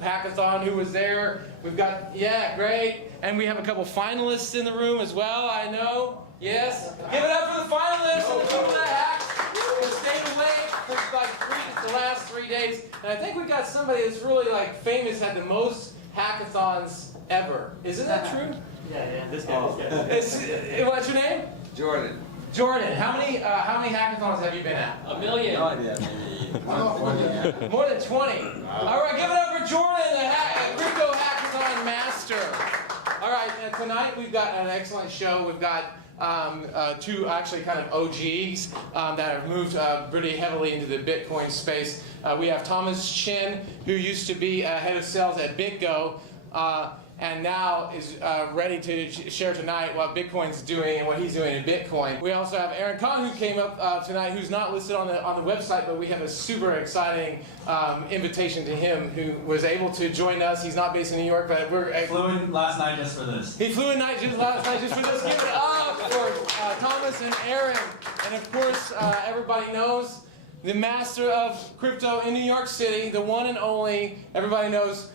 hackathon who was there. We've got, yeah, great. And we have a couple finalists in the room as well, I know. Yes. Give it up for the finalists and the people that hacked and stayed awake for like the last 3 days. And I think we got somebody that's really like famous, had the most hackathons ever. Isn't that true? Yeah, this guy. What's your name? Jordan. Jordan, how many hackathons have you been at? A million. No idea. More than 20. All right, give it up for Jordan, the crypto hackathon master. All right, tonight we've got an excellent show. We've got two actually kind of OGs that have moved pretty heavily into the Bitcoin space. We have Thomas Chen, who used to be head of sales at BitGo, and now is ready to share tonight what Bitcoin's doing and what he's doing in Bitcoin. We also have Aaron Kahn, who came up tonight, who's not listed on the website, but we have a super exciting invitation to him, who was able to join us. He's not based in New York, but we're flew in last night just for this. He flew in last night just for this. Give it up for Thomas and Aaron, and of course everybody knows the master of crypto in New York City, the one and only. Everybody knows.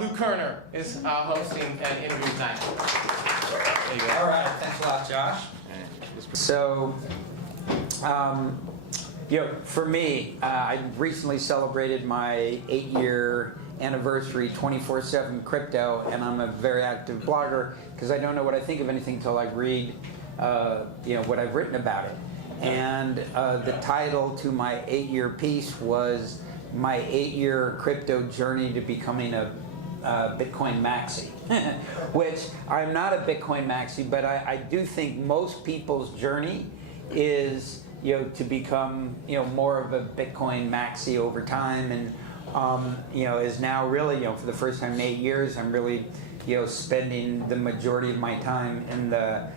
Lou Kerner is hosting an interview tonight. There you go. All right, thanks a lot, Josh. So, for me, I recently celebrated my 8-year anniversary 24/7 crypto, and I'm a very active blogger because I don't know what I think of anything until I read, what I've written about it. And the title to my 8-year piece was my 8-year crypto journey to becoming a Bitcoin maxi, which I'm not a Bitcoin maxi, but I do think most people's journey is to become more of a Bitcoin maxi over time, and is now really for the first time in 8 years I'm really spending the majority of my time in the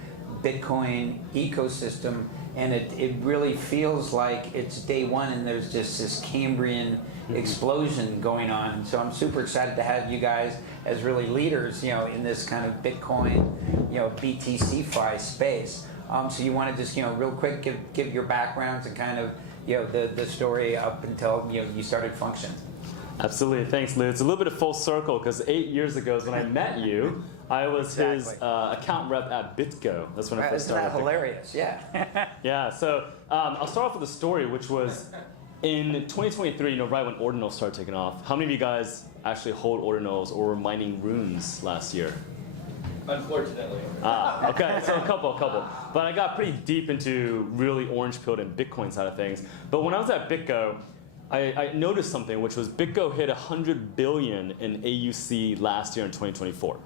Bitcoin ecosystem, and it really feels like it's day one and there's just this Cambrian explosion going on. So I'm super excited to have you guys as really leaders, in this kind of Bitcoin, BTCFi space. So you want to just, real quick give your backgrounds and kind of, the story up until you started Function. Absolutely, thanks, Lou. It's a little bit of full circle because 8 years ago is when I met you. I was his account rep at BitGo. That's when I first started. Isn't that hilarious? Yeah. Yeah. So I'll start off with a story, which was in 2023. Right when ordinals started taking off. How many of you guys actually hold ordinals or were mining runes last year? Unfortunately. Okay, so a couple. But I got pretty deep into really orange-pilled and Bitcoin side of things. But when I was at BitGo, I noticed something, which was BitGo hit 100 billion in AUC last year in 2024.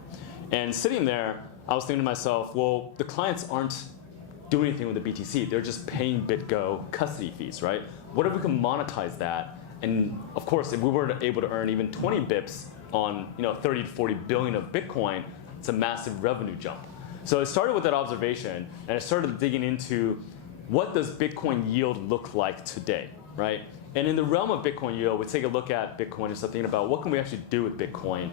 And sitting there, I was thinking to myself, well, the clients aren't doing anything with the BTC. They're just paying BitGo custody fees, right? What if we can monetize that? And of course, if we were able to earn even 20 bips on 30 to 40 billion of Bitcoin, it's a massive revenue jump. So I started with that observation, and I started digging into what does Bitcoin yield look like today, right? And in the realm of Bitcoin yield, we take a look at Bitcoin and start thinking about what can we actually do with Bitcoin.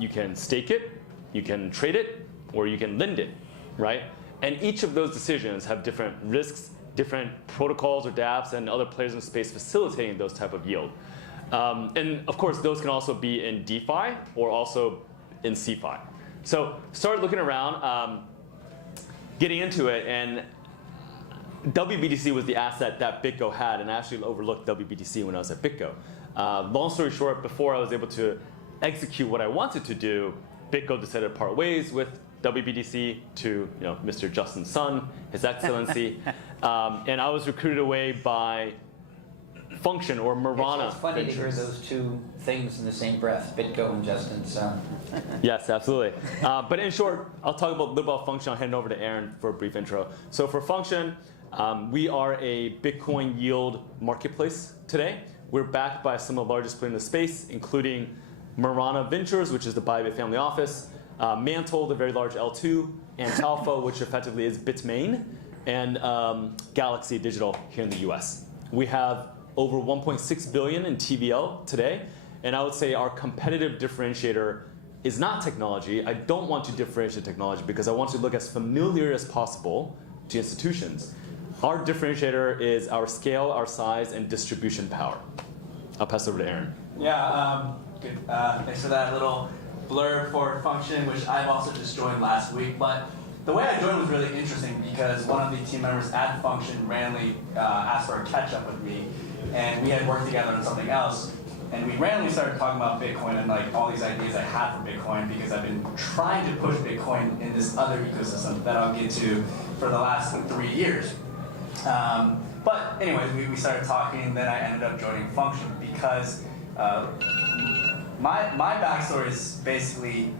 You can stake it, you can trade it, or you can lend it, right? And each of those decisions have different risks, different protocols or dApps and other players in the space facilitating those type of yield. And of course, those can also be in DeFi or also in CeFi. So started looking around, getting into it, and WBTC was the asset that BitGo had, and I actually overlooked WBTC when I was at BitGo. Long story short, before I was able to execute what I wanted to do, BitGo decided to part ways with WBTC to Mr. Justin Sun, His Excellency, and I was recruited away by Function or Marana. It's funny to hear those two things in the same breath, BitGo and Justin Sun. Yes, absolutely. But in short, I'll talk a little about Function. I'll hand over to Aaron for a brief intro. So for Function, we are a Bitcoin yield marketplace today. We're backed by some of the largest players in the space, including Marana Ventures, which is the Bybit family office, Mantle, the very large L2, and Talfa, which effectively is Bitmain, and Galaxy Digital here in the US. We have over 1.6 billion in TVL today, and I would say our competitive differentiator is not technology. I don't want to differentiate technology because I want to look as familiar as possible to institutions. Our differentiator is our scale, our size, and distribution power. I'll pass it over to Aaron. Yeah, Good. Thanks for that little blurb for function, which I've also just joined last week. But the way I joined was really interesting because one of the team members at function randomly asked for a catch-up with me, and we had worked together on something else. And we randomly started talking about Bitcoin and like all these ideas I had for Bitcoin because I've been trying to push Bitcoin in this other ecosystem that I'll get to for the last 3 years. But anyways, we started talking, and then I ended up joining Function because my backstory is basically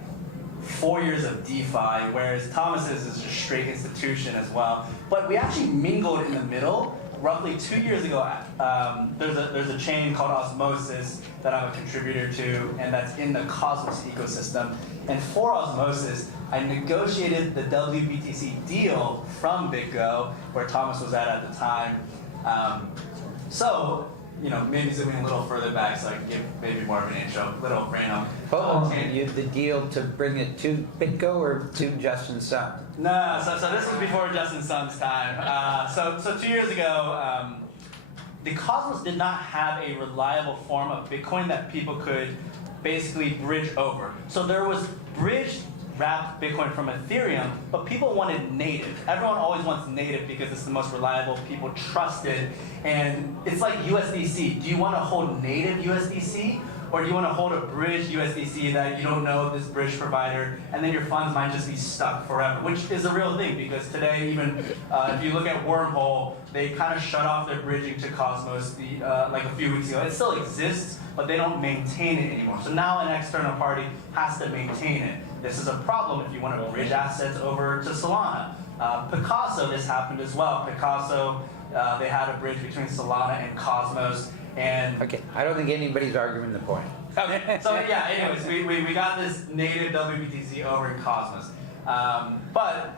4 years of DeFi, whereas Thomas's is just straight institution as well. But we actually mingled in the middle. Roughly 2 years ago, there's a chain called Osmosis that I'm a contributor to, and that's in the Cosmos ecosystem. And for Osmosis, I negotiated the WBTC deal from BitGo, where Thomas was at the time. So, maybe zooming a little further back so I can give maybe more of an intro, little random. You the deal to bring it to BitGo or to Justin Sun? No, so this was before Justin Sun's time. So 2 years ago, the Cosmos did not have a reliable form of Bitcoin that people could basically bridge over. So there was bridged wrapped Bitcoin from Ethereum, but people wanted native. Everyone always wants native because it's the most reliable, people trust it, and it's like USDC. Do you want to hold native USDC? Or do you want to hold a bridge USDC that you don't know this bridge provider, and then your funds might just be stuck forever, which is a real thing because today, even if you look at Wormhole, they kind of shut off their bridging to Cosmos like a few weeks ago. It still exists, but they don't maintain it anymore. So now an external party has to maintain it. This is a problem if you want to bridge assets over to Solana. Picasso, this happened as well. Picasso, they had a bridge between Solana and Cosmos. And Okay, I don't think anybody's arguing the point. okay, so yeah, anyways, we got this native WBTC over in Cosmos. But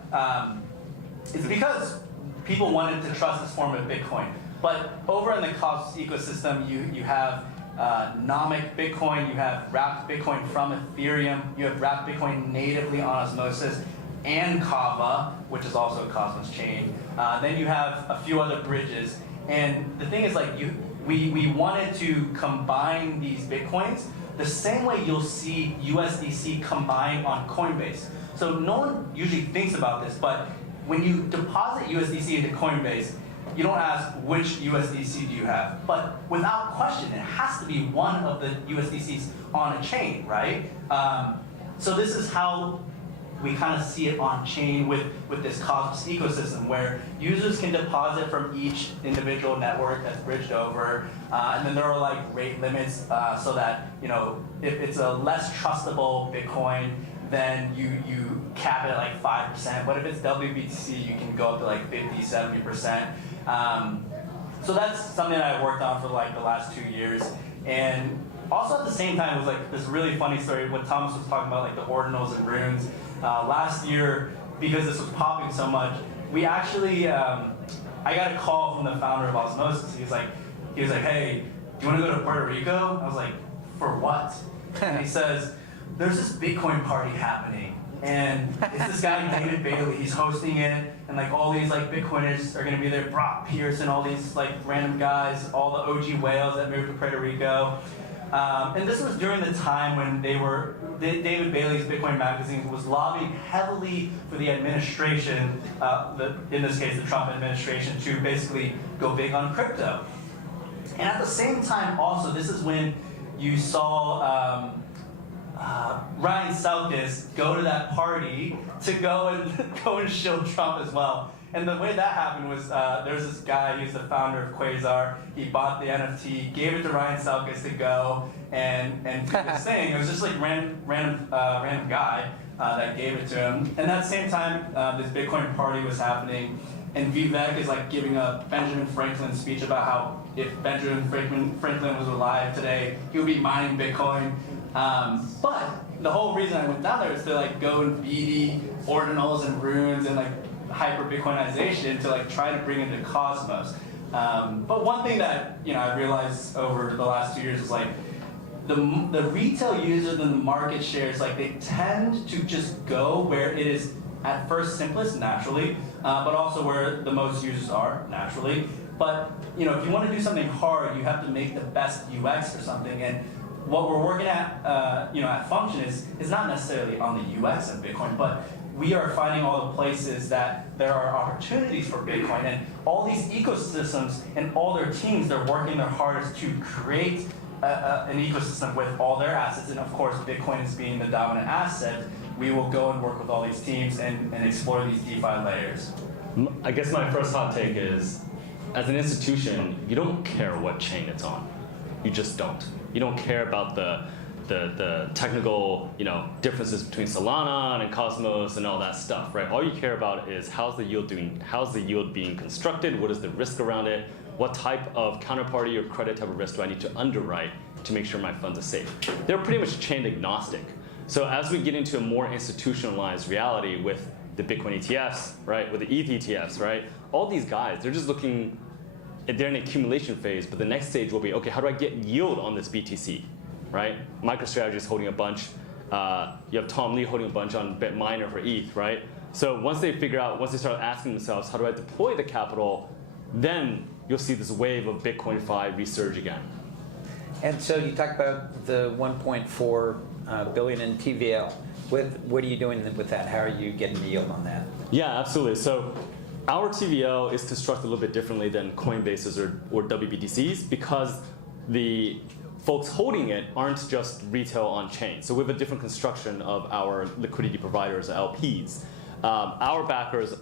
it's because people wanted to trust this form of Bitcoin. But over in the Cosmos ecosystem, you have nomic Bitcoin, you have wrapped Bitcoin from Ethereum, you have wrapped Bitcoin natively on Osmosis, and Kava, which is also a Cosmos chain. Then you have a few other bridges. And the thing is, like, we wanted to combine these Bitcoins the same way you'll see USDC combined on Coinbase. So no one usually thinks about this, but when you deposit USDC into Coinbase, you don't ask which USDC do you have, but without question, it has to be one of the USDCs on a chain, right? So this is how we kind of see it on chain with this Cosmos ecosystem, where users can deposit from each individual network that's bridged over, and then there are like rate limits so that if it's a less trustable Bitcoin, then you cap it at like 5%. But if it's WBTC, you can go up to like 50, 70%. So that's something that I worked on for like the last 2 years. And also at the same time, it was like this really funny story when Thomas was talking about like the ordinals and runes. Last year, because this was popping so much, we actually, I got a call from the founder of Osmosis. He was like, hey, do you want to go to Puerto Rico? I was like, for what? And he says, there's this Bitcoin party happening, and it's this guy David Bailey. He's hosting it, and like all these like Bitcoiners are gonna be there. Brock Pierce and all these like random guys, all the OG whales that moved to Puerto Rico. And this was during the time when David Bailey's Bitcoin magazine was lobbying heavily for the administration, in this case the Trump administration, to basically go big on crypto. And at the same time also, this is when you saw Ryan Selkis go to that party to go and shield Trump as well. And the way that happened was there's this guy, he's the founder of Quasar. He bought the NFT, gave it to Ryan Selkis to go and do this thing. It was just like random guy that gave it to him. And at the same time, this Bitcoin party was happening, and Vivek is like giving a Benjamin Franklin speech about how if Benjamin Franklin was alive today, he would be mining Bitcoin. But the whole reason I went down there is to like go and BD ordinals and runes and like hyper Bitcoinization to like try to bring into Cosmos. But one thing that I realized over the last 2 years is like the retail users and the market shares, like they tend to just go where it is at first simplest naturally, but also where the most users are naturally. But if you want to do something hard, you have to make the best UX for something. And what we're working at, at Function is not necessarily on the UX of Bitcoin, but we are finding all the places that there are opportunities for Bitcoin, and all these ecosystems and all their teams, they're working their hardest to create an ecosystem with all their assets, and of course, Bitcoin is being the dominant asset. We will go and work with all these teams and explore these DeFi layers. I guess my first hot take is, as an institution, you don't care what chain it's on. You just don't. You don't care about the technical, differences between Solana and Cosmos and all that stuff, right? All you care about is how's the yield doing, how's the yield being constructed, what is the risk around it, what type of counterparty or credit type of risk do I need to underwrite to make sure my funds are safe. They're pretty much chain agnostic. So as we get into a more institutionalized reality with the Bitcoin ETFs, right, with the ETH ETFs, right, all these guys, they're just looking, they're in an accumulation phase, but the next stage will be, okay, how do I get yield on this BTC, right? MicroStrategy is holding a bunch. You have Tom Lee holding a bunch on BitMiner for ETH, right? So once they start asking themselves, how do I deploy the capital, then you'll see this wave of BitcoinFi resurge again. And so you talked about the 1.4 billion in TVL. What are you doing with that? How are you getting the yield on that? Yeah, absolutely. So our TVL is constructed a little bit differently than Coinbase's or WBTC's because the folks holding it aren't just retail on chain. So we have a different construction of our liquidity providers, LPs. Our backers,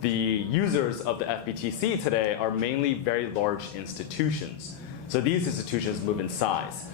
the users of the FBTC today, are mainly very large institutions. So these institutions move in size.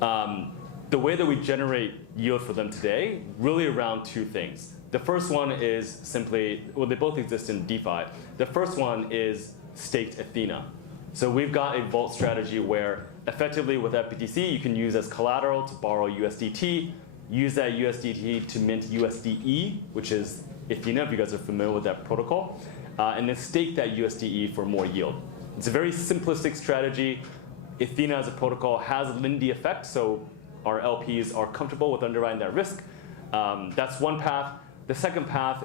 The way that we generate yield for them today, really around two things. The first one is simply, well, they both exist in DeFi. The first one is staked Athena. So we've got a vault strategy where effectively with FBTC, you can use as collateral to borrow USDT, use that USDT to mint USDE, which is Athena, if you guys are familiar with that protocol, and then stake that USDE for more yield. It's a very simplistic strategy. Athena as a protocol has a Lindy effect, so our LPs are comfortable with underwriting that risk. That's one path. The second path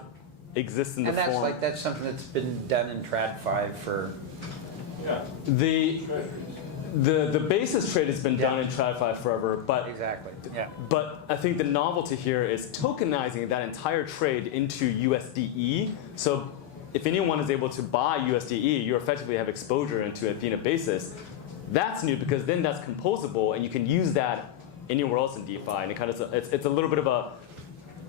exists in the form... And that's something that's been done in TradFi for... Yeah. The basis trade has been done in TradFi forever, but Exactly, yeah. But I think the novelty here is tokenizing that entire trade into USDE. So if anyone is able to buy USDE, you effectively have exposure into Athena basis. That's new because then that's composable, and you can use that anywhere else in DeFi, and it's a little bit of a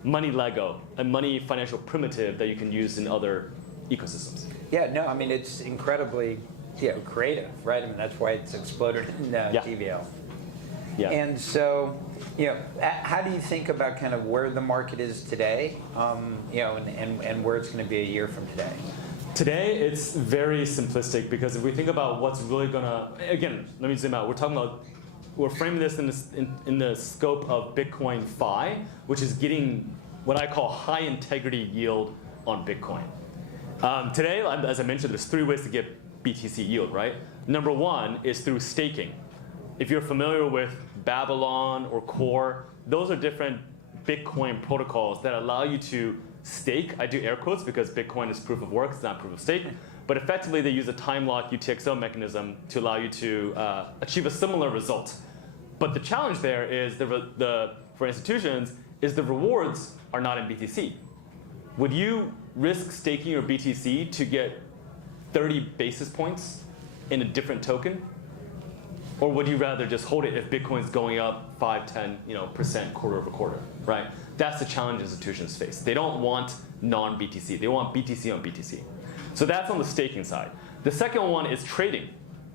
money Lego, a money financial primitive that you can use in other ecosystems. Yeah, no, I mean, it's incredibly creative, right? I mean, that's why it's exploded in TVL. Yeah. And so, how do you think about kind of where the market is today, and where it's going to be a year from today? Today, it's very simplistic because if we think about what's really gonna, again, let me zoom out. We're framing this in the scope of BitcoinFi, which is getting what I call high integrity yield on Bitcoin. Today, as I mentioned, there's three ways to get BTC yield, right? Number one is through staking. If you're familiar with Babylon or Core, those are different Bitcoin protocols that allow you to stake. I do air quotes because Bitcoin is proof of work, it's not proof of stake. But effectively, they use a time lock UTXO mechanism to allow you to achieve a similar result. But the challenge there is, for institutions, is the rewards are not in BTC. Would you risk staking your BTC to get 30 basis points in a different token? Or would you rather just hold it if Bitcoin's going up 5, 10% quarter over quarter, right? That's the challenge institutions face. They don't want non-BTC. They want BTC on BTC. So that's on the staking side. The second one is trading.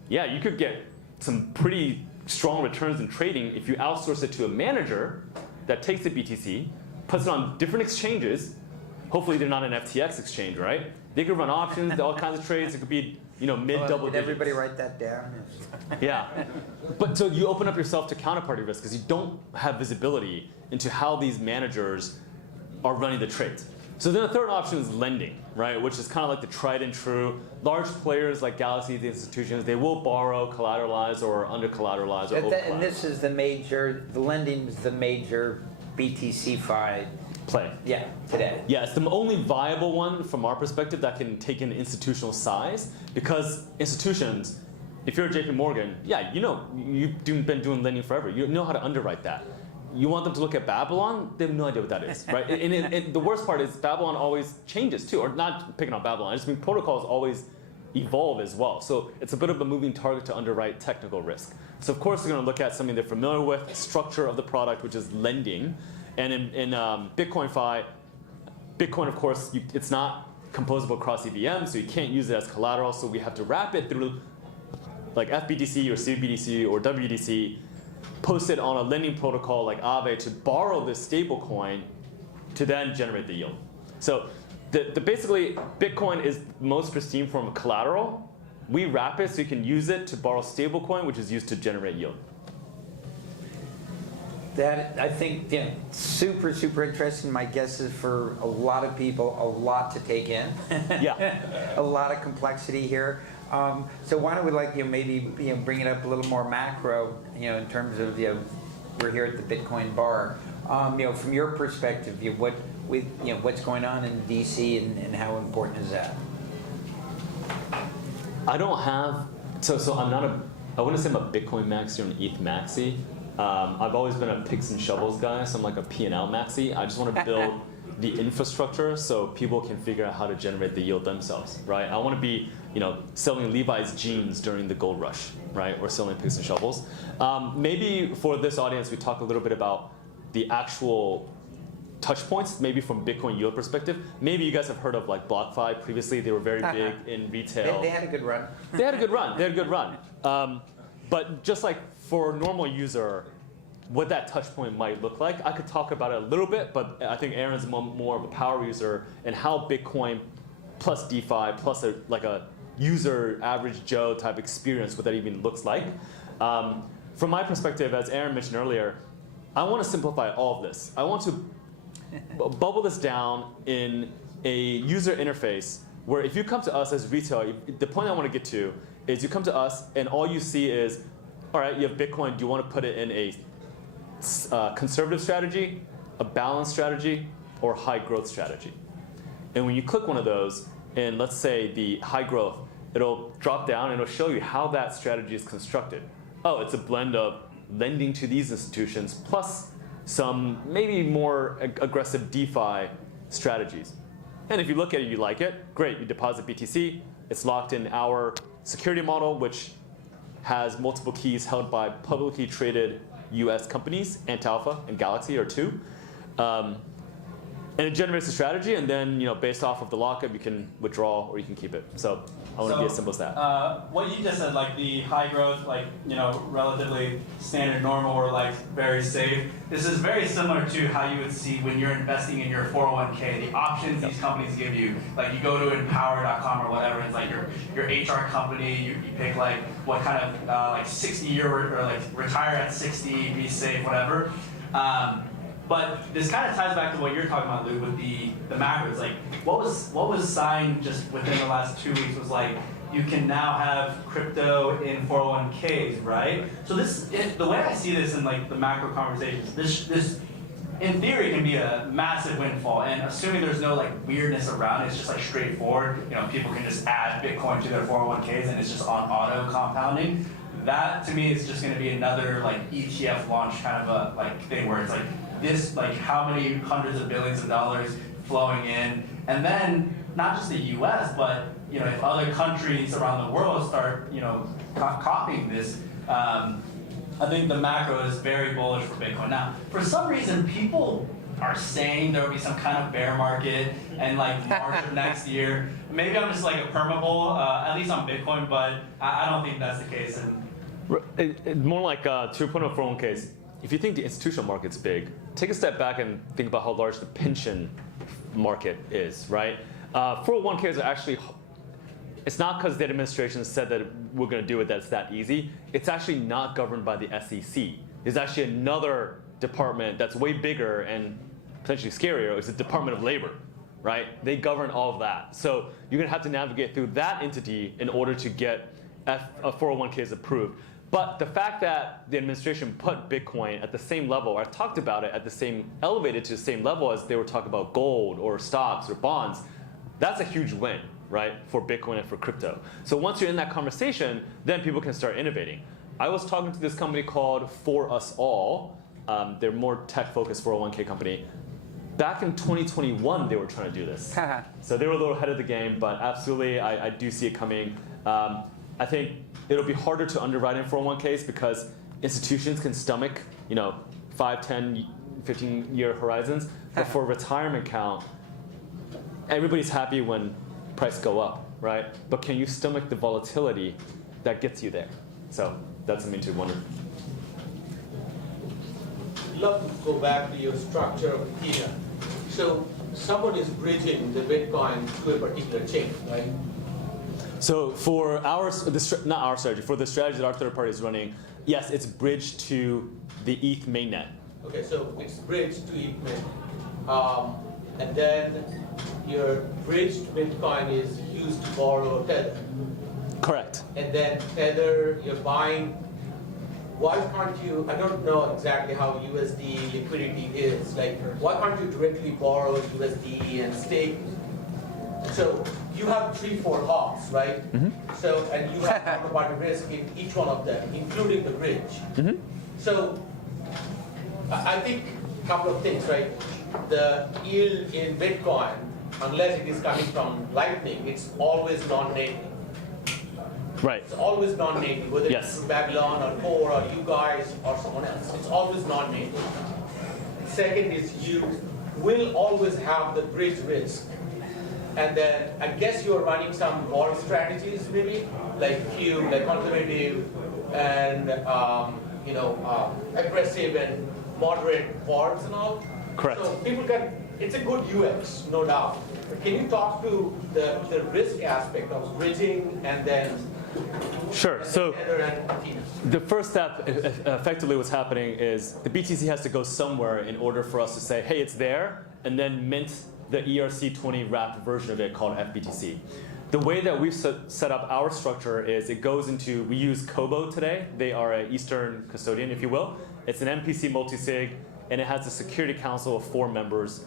Yeah, you could get some pretty strong returns in trading if you outsource it to a manager that takes the BTC, puts it on different exchanges. Hopefully they're not an FTX exchange, right? They could run options, all kinds of trades. It could be mid-double digits. Did everybody write that down? Yeah. But so you open up yourself to counterparty risk because you don't have visibility into how these managers are running the trades. So then the third option is lending, right? Which is kind of like the tried and true. Large players like Galaxy, the institutions, they will borrow, collateralize, or under-collateralize, or over-collateralize. And this is the lending is the major BTCFi play. Yeah, today. Yeah, it's the only viable one from our perspective that can take an institutional size because institutions, if you're JP Morgan, yeah, you've been doing lending forever. You know how to underwrite that. You want them to look at Babylon, they have no idea what that is, right? And the worst part is Babylon always changes too, or not picking on Babylon, I just mean protocols always evolve as well. So it's a bit of a moving target to underwrite technical risk. So of course, they're going to look at something they're familiar with, the structure of the product, which is lending. And in BitcoinFi, Bitcoin, of course, it's not composable across EVM, so you can't use it as collateral. So we have to wrap it through like FBTC or CBDC or WDC, post it on a lending protocol like Aave to borrow this stable coin to then generate the yield. So basically, Bitcoin is the most pristine form of collateral. We wrap it so you can use it to borrow stablecoin, which is used to generate yield. That, I think, yeah, super, super interesting. My guess is for a lot of people, a lot to take in. Yeah. A lot of complexity here. So why don't we maybe bring it up a little more macro, in terms of, we're here at the Bitcoin bar. From your perspective, what's going on in DC and how important is that? I don't have, so I wouldn't say I'm a Bitcoin maxi or an ETH maxi. I've always been a picks and shovels guy, so I'm like a P&L maxi. I just want to build the infrastructure so people can figure out how to generate the yield themselves, right? I want to be, selling Levi's jeans during the gold rush, right? Or selling picks and shovels. Maybe for this audience, we talk a little bit about the actual touch points, maybe from Bitcoin yield perspective. Maybe you guys have heard of like BlockFi. Previously, they were very big in retail. They had a good run. They had a good run. But just like for a normal user, what that touch point might look like, I could talk about it a little bit, but I think Aaron's more of a power user and how Bitcoin plus DeFi plus a user average Joe type experience, what that even looks like. From my perspective, as Aaron mentioned earlier, I want to simplify all of this. I want to bubble this down in a user interface where if you come to us as retail, the point I want to get to is you come to us and all you see is, all right, you have Bitcoin, do you want to put it in a conservative strategy, a balanced strategy, or high growth strategy? And when you click one of those, and let's say the high growth, it'll drop down and it'll show you how that strategy is constructed. Oh, it's a blend of lending to these institutions plus some maybe more aggressive DeFi strategies. And if you look at it, you like it, great, you deposit BTC, it's locked in our security model, which has multiple keys held by publicly traded US companies, Antalpha and Galaxy are two. And it generates a strategy, and then based off of the lockup, you can withdraw or you can keep it. So I want to be as simple as that. What you just said, like the high growth, relatively standard, normal, or like very safe. This is very similar to how you would see when you're investing in your 401k. The options these companies give you, like you go to Empower.com or whatever. It's like your HR company. You pick like what kind of 60-year or like retire at 60, be safe, whatever. But this kind of ties back to what you're talking about, Lou, with the macros. Like, what was signed just within the last 2 weeks was like, you can now have crypto in 401ks, right? So the way I see this in like the macro conversations, this in theory can be a massive windfall. And assuming there's no like weirdness around it, it's just like straightforward. People can just add Bitcoin to their 401ks and it's just on auto compounding. That to me is just going to be another like ETF launch kind of a thing where it's like, this, how many hundreds of billions of dollars flowing in, and then not just the U.S., but if other countries around the world start copying this, I think the macro is very bullish for Bitcoin. Now, for some reason, people are saying there will be some kind of bear market and March of next year. Maybe I'm just like a perma-bull, at least on Bitcoin, but I don't think that's the case. And more like to your point of 401ks. If you think the institutional market's big, take a step back and think about how large the pension market is, right? 401ks are actually, it's not because the administration said that we're going to do it that it's that easy. It's actually not governed by the SEC. There's actually another department that's way bigger and potentially scarier. It's the Department of Labor, right? They govern all of that. So you're going to have to navigate through that entity in order to get 401ks approved. But the fact that the administration put Bitcoin at the same level, or talked about it at the same, elevated to the same level as they were talking about gold or stocks or bonds, that's a huge win. right, for Bitcoin and for crypto. So once you're in that conversation, then people can start innovating. I was talking to this company called For Us All. They're more tech-focused 401k company. Back in 2021, they were trying to do this. So they were a little ahead of the game, but absolutely, I do see it coming. I think it'll be harder to underwrite in 401ks because institutions can stomach, 5, 10, 15-year horizons. But for a retirement account, everybody's happy when prices go up, right? But can you stomach the volatility that gets you there? So that's something to wonder. Love to go back to your structure of Athena. So someone is bridging the Bitcoin to a particular chain, right? So for not our strategy, for the strategy that our third party is running, yes, it's bridged to the ETH mainnet. Okay, so it's bridged to ETH. And then your bridged Bitcoin is used to borrow Tether. Correct. And then Tether, you're buying. Why can't you, I don't know exactly how USD liquidity is. Like, why can't you directly borrow USD and stake? So you have 3-4 hops, right? So, and you have counterparty risk in each one of them, including the bridge. So I think a couple of things, right? The yield in Bitcoin, unless it is coming from Lightning, it's always non-native. Right. It's always non-native, whether Yes. it's through Babylon or Core or you guys or someone else. It's always non-native. Second is you will always have the bridge risk. And then I guess you're running some war strategies maybe, like Q, like conservative and aggressive and moderate wars and all. Correct. So people can, it's a good UX, no doubt. But can you talk to the risk aspect of bridging and then Sure. So Tether and Athena? the first step, effectively what's happening is the BTC has to go somewhere in order for us to say, hey, it's there, and then mint the ERC20 wrapped version of it called FBTC. The way that we've set up our structure is it goes into, we use Kobo today. They are an Eastern custodian, if you will. It's an MPC multisig, and it has a security council of 4 members.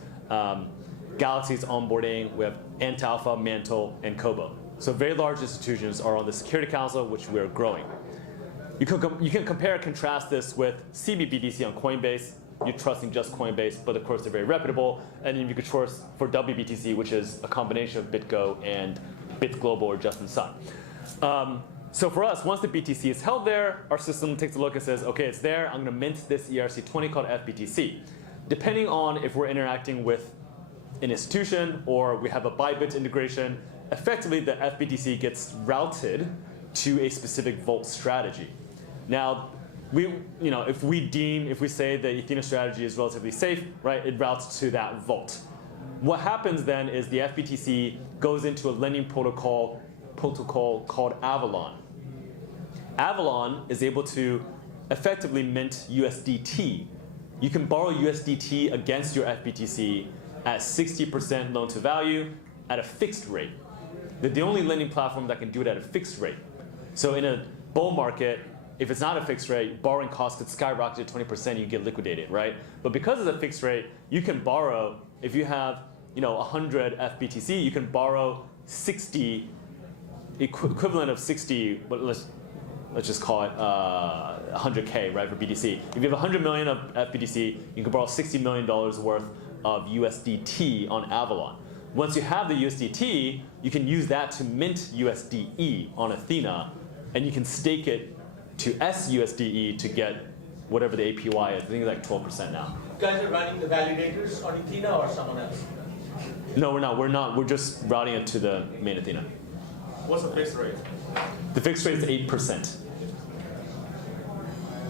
Galaxy's onboarding, we have Antalpha, Mantle, and Kobo. So very large institutions are on the Security Council, which we're growing. You can compare and contrast this with CBBTC on Coinbase. You're trusting just Coinbase, but of course they're very reputable. And then you could trust for WBTC, which is a combination of BitGo and BitGlobal or Justin Sun. So for us, once the BTC is held there, our system takes a look and says, okay, it's there. I'm going to mint this ERC20 called FBTC. Depending on if we're interacting with an institution or we have a Bybit integration, effectively the FBTC gets routed to a specific vault strategy. Now, if we say the Athena strategy is relatively safe, right, it routes to that vault. What happens then is the FBTC goes into a lending protocol called Avalon. Avalon is able to effectively mint USDT. You can borrow USDT against your FBTC at 60% loan to value at a fixed rate. They're the only lending platform that can do it at a fixed rate. So in a bull market, if it's not a fixed rate, borrowing costs could skyrocket to 20%, you get liquidated, right? But because it's a fixed rate, you can borrow, if you have 100 FBTC, you can borrow 60, equivalent of 60, but let's just call it 100K, right, for BTC. If you have 100 million of FBTC, you can borrow $60 million worth of USDT on Avalon. Once you have the USDT, you can use that to mint USDE on Athena, and you can stake it to SUSDE to get whatever the APY is. I think it's like 12% now. You guys are running the validators on Athena or someone else? No, we're not. We're not. We're just routing it to the main Athena. What's the fixed rate? The fixed rate is 8%.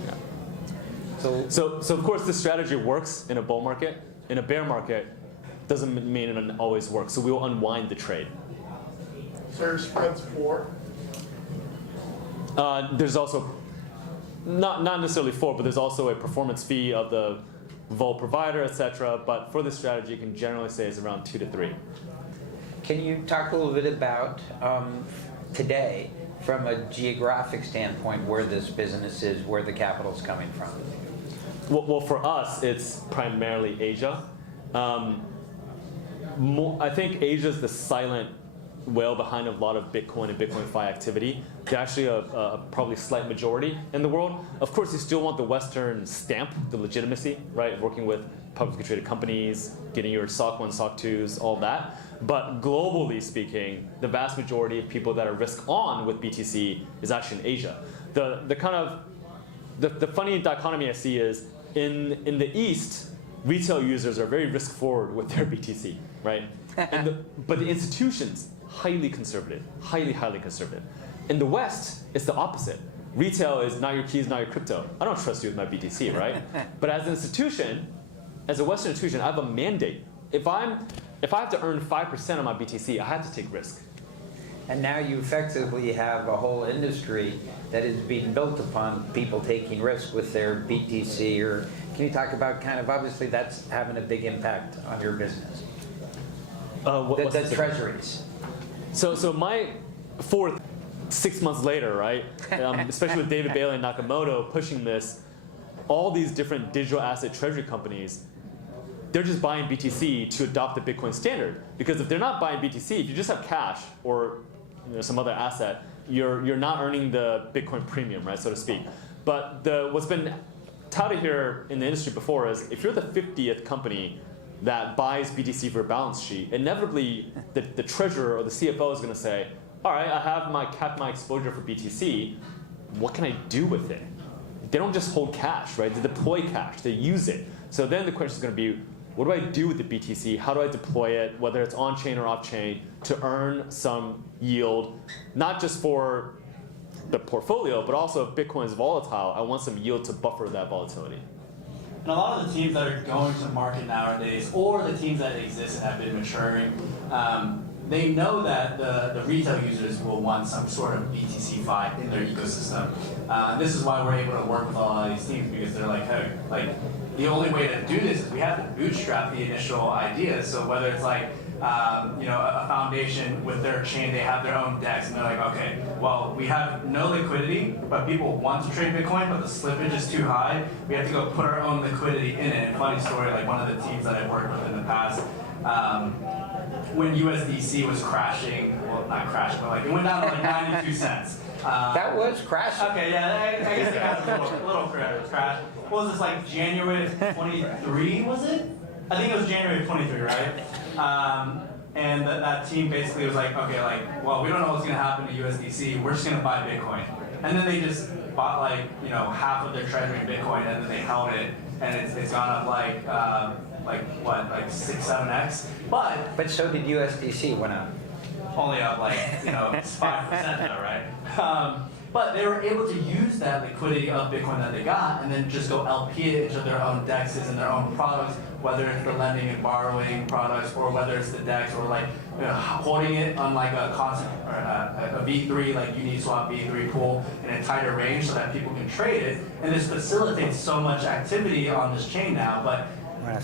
Yeah. So of course this strategy works in a bull market. In a bear market, doesn't mean it always works. So we will unwind the trade. Surge spreads 4. There's also, not necessarily 4, but there's also a performance fee of the vault provider, etc. But for this strategy, you can generally say it's around 2 to 3. Can you talk a little bit about today, from a geographic standpoint, where this business is, where the capital's coming from? Well, for us, it's primarily Asia. I think Asia is the silent whale behind a lot of Bitcoin and BitcoinFi activity. They're actually a probably slight majority in the world. Of course, you still want the Western stamp, the legitimacy, right? Working with publicly traded companies, getting your SOC 1, SOC 2s, all that. But globally speaking, the vast majority of people that are risk on with BTC is actually in Asia. The kind of the funny dichotomy I see is in the East, retail users are very risk forward with their BTC, right? But the institutions, highly conservative, highly conservative. In the West, it's the opposite. Retail is not your keys, not your crypto. I don't trust you with my BTC, right? But as an institution, as a Western institution, I have a mandate. If I have to earn 5% on my BTC, I have to take risk. And now you effectively have a whole industry that is being built upon people taking risk with their BTC. Or can you talk about kind of, obviously that's having a big impact on your business? The treasuries. So my fourth, 6 months later, right? Especially with David Bailey and Nakamoto pushing this, all these different digital asset treasury companies, they're just buying BTC to adopt the Bitcoin standard. Because if they're not buying BTC, if you just have cash or some other asset, you're not earning the Bitcoin premium, right, so to speak. But what's been touted here in the industry before is if you're the 50th company that buys BTC for a balance sheet, inevitably the treasurer or the CFO is going to say, all right, I have capped my exposure for BTC. What can I do with it? They don't just hold cash, right? They deploy cash. They use it. So then the question is going to be, what do I do with the BTC? How do I deploy it, whether it's on-chain or off-chain, to earn some yield, not just for the portfolio, but also if Bitcoin is volatile, I want some yield to buffer that volatility. And a lot of the teams that are going to market nowadays, or the teams that exist and have been maturing, they know that the retail users will want some sort of BTCFi in their ecosystem. This is why we're able to work with all of these teams, because they're like, hey, the only way to do this is we have to bootstrap the initial ideas. So whether it's like, a foundation with their chain, they have their own DEX, and they're like, okay, well, we have no liquidity, but people want to trade Bitcoin, but the slippage is too high. We have to go put our own liquidity in it. And funny story, like one of the teams that I've worked with in the past, when USDC was crashing, well, not crashing, but like it went down to like 92 cents. That was crashing. Okay, yeah, I guess it has a little crash. What was this, like January of 23, was it? I think it was January of 23, right? And that team basically was like, okay, well, we don't know what's going to happen to USDC. We're just going to buy Bitcoin. And then they just bought half of their treasury in Bitcoin, and then they held it, and it's gone up like 6-7x. But so did USDC went up. Only up 5% though, right? But they were able to use that liquidity of Bitcoin that they got and then just go LP it into their own DEXs and their own products, whether it's the lending and borrowing products or whether it's the DEX or holding it on like a constant or a V3, like Uniswap V3 pool in a tighter range so that people can trade it. And this facilitates so much activity on this chain now, but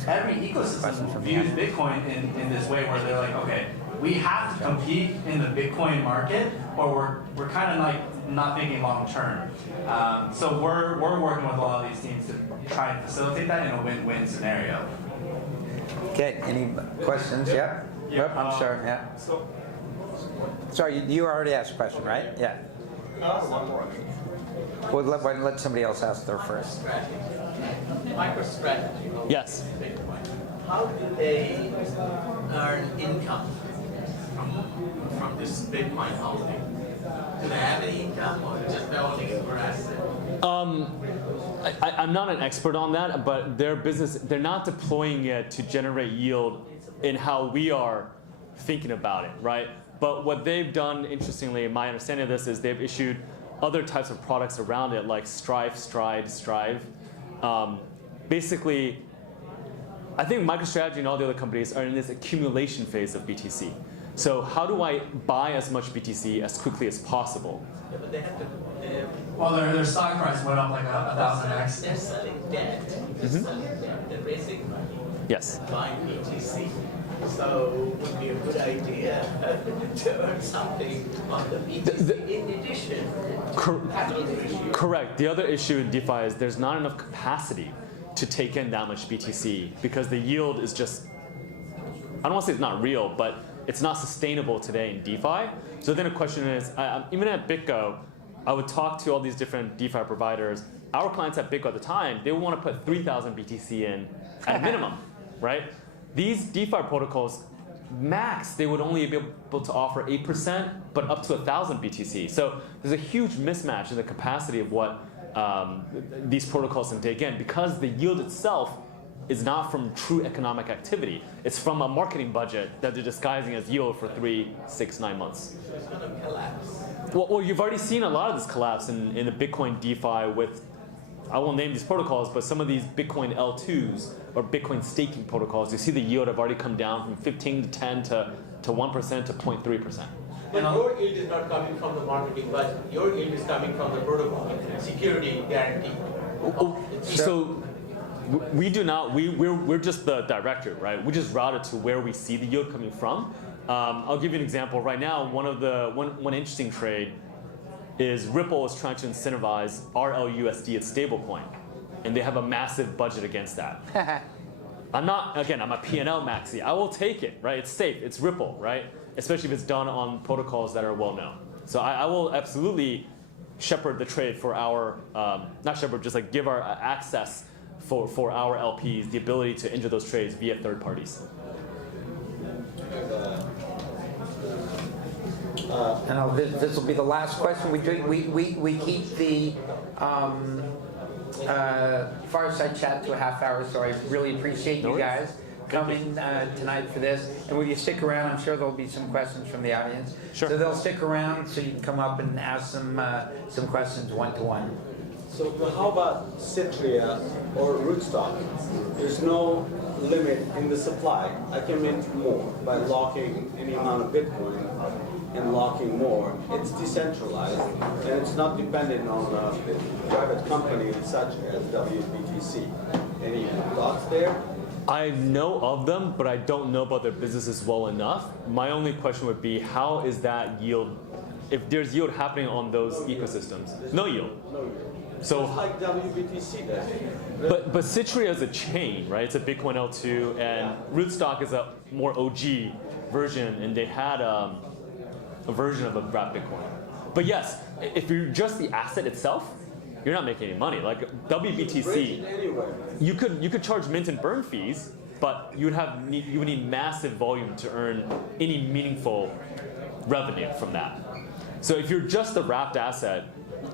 every ecosystem views Bitcoin in this way where they're like, okay, we have to compete in the Bitcoin market or we're kind of like not thinking long term. So we're working with a lot of these teams to try and facilitate that in a win-win scenario. Okay, any questions? Yeah? Yep, I'm sorry, yeah. Sorry, you already asked a question, right? Yeah. Well, let somebody else ask there first. MicroStrategy. Yes. Bitcoin. How do they earn income from this Bitcoin holding? Do they have any income or just they're holding it for asset? I'm not an expert on that, but their business, they're not deploying it to generate yield in how we are thinking about it, right? But what they've done, interestingly, my understanding of this is they've issued other types of products around it, like Strive. Basically, I think MicroStrategy and all the other companies are in this accumulation phase of BTC. So how do I buy as much BTC as quickly as possible? Yeah, but they have to. Well, their stock price went up like 1,000x. They're selling debt. They're selling debt. They're raising money. Yes. Buying BTC. So it would be a good idea to earn something on the BTC in addition. Correct. The other issue in DeFi is there's not enough capacity to take in that much BTC because the yield is just, I don't want to say it's not real, but it's not sustainable today in DeFi. So then the question is, even at BitGo, I would talk to all these different DeFi providers. Our clients at BitGo at the time, they would want to put 3,000 BTC in at a minimum, right? These DeFi protocols, max, they would only be able to offer 8%, but up to 1,000 BTC. So there's a huge mismatch in the capacity of what these protocols can take in, because the yield itself is not from true economic activity. It's from a marketing budget that they're disguising as yield for 3, 6, 9 months. So it's going to collapse. Well, you've already seen a lot of this collapse in the Bitcoin DeFi with, I won't name these protocols, but some of these Bitcoin L2s or Bitcoin staking protocols, you see the yield have already come down from 15 to 10 to 1% to 0.3%. But your yield is not coming from the marketing budget. Your yield is coming from the protocol, security guarantee. So we do not, we're just the director, right? We just route it to where we see the yield coming from. I'll give you an example. Right now, one interesting trade is Ripple is trying to incentivize RLUSD, its stablecoin, and they have a massive budget against that. I'm a P&L maxi. I will take it, right? It's safe, it's Ripple, right? Especially if it's done on protocols that are well known. So I will absolutely shepherd the trade for our, not shepherd, just like give our access for our LPs the ability to enter those trades via third parties. And this will be the last question. We keep the fireside chat to a half hour, so I really appreciate you guys coming tonight for this. And will you stick around? I'm sure there'll be some questions from the audience. Sure. So they'll stick around so you can come up and ask some questions one-to-one. So how about Citria or Rootstock? There's no limit in the supply. I can mint more by locking any amount of Bitcoin and locking more. It's decentralized and it's not dependent on a private company such as WBTC. Any thoughts there? I know of them, but I don't know about their businesses well enough. My only question would be, how is that yield, if there's yield happening on those ecosystems? No yield. No yield. So, it's like WBTC does. but Citria is a chain, right? It's a Bitcoin L2, and Rootstock is a more OG version, and they had a version of a wrapped Bitcoin. But yes, if you're just the asset itself, you're not making any money. Like WBTC, you could charge mint and burn fees, but you would need massive volume to earn any meaningful revenue from that. So if you're just the wrapped asset,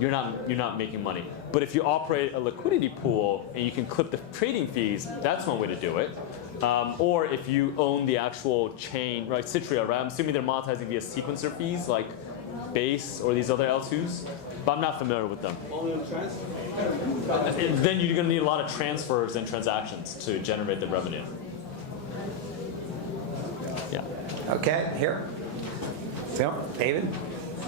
you're not making money. But if you operate a liquidity pool and you can clip the trading fees, that's one way to do it. Or if you own the actual chain, right, Citria, right? I'm assuming they're monetizing via sequencer fees like Base or these other L2s, but I'm not familiar with them. Only on transfer. And then you're going to need a lot of transfers and transactions to generate the revenue. Yeah. Okay, here. Phil, David?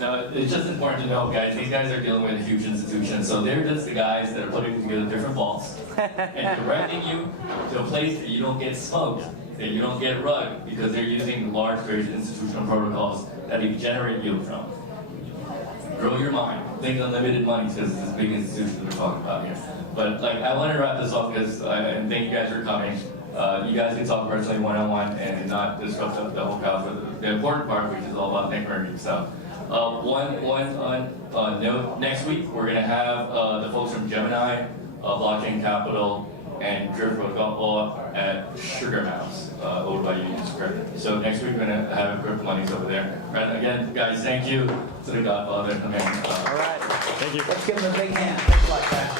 No, it's just important to know, guys, these guys are dealing with a huge institution, so they're just the guys that are putting together different vaults and directing you to a place that you don't get smoked, that you don't get rugged, because they're using large, very institutional protocols that you generate yield from. Grow your mind. Think unlimited money, because it's this big institution we're talking about here. But like, I want to wrap this up because and thank you guys for coming. You guys can talk personally one-on-one and not disrupt the whole crowd for the important part, which is all about networking stuff. One note, next week we're going to have the folks from Gemini, Blockchain Capital, and Drift Protocol at Sugar Mouse over by Union Square. So next week we're going to have CryptoMondays over there. And again, guys, thank you to the Godfather. All right. Thank you. Let's give him a big hand. Just like that.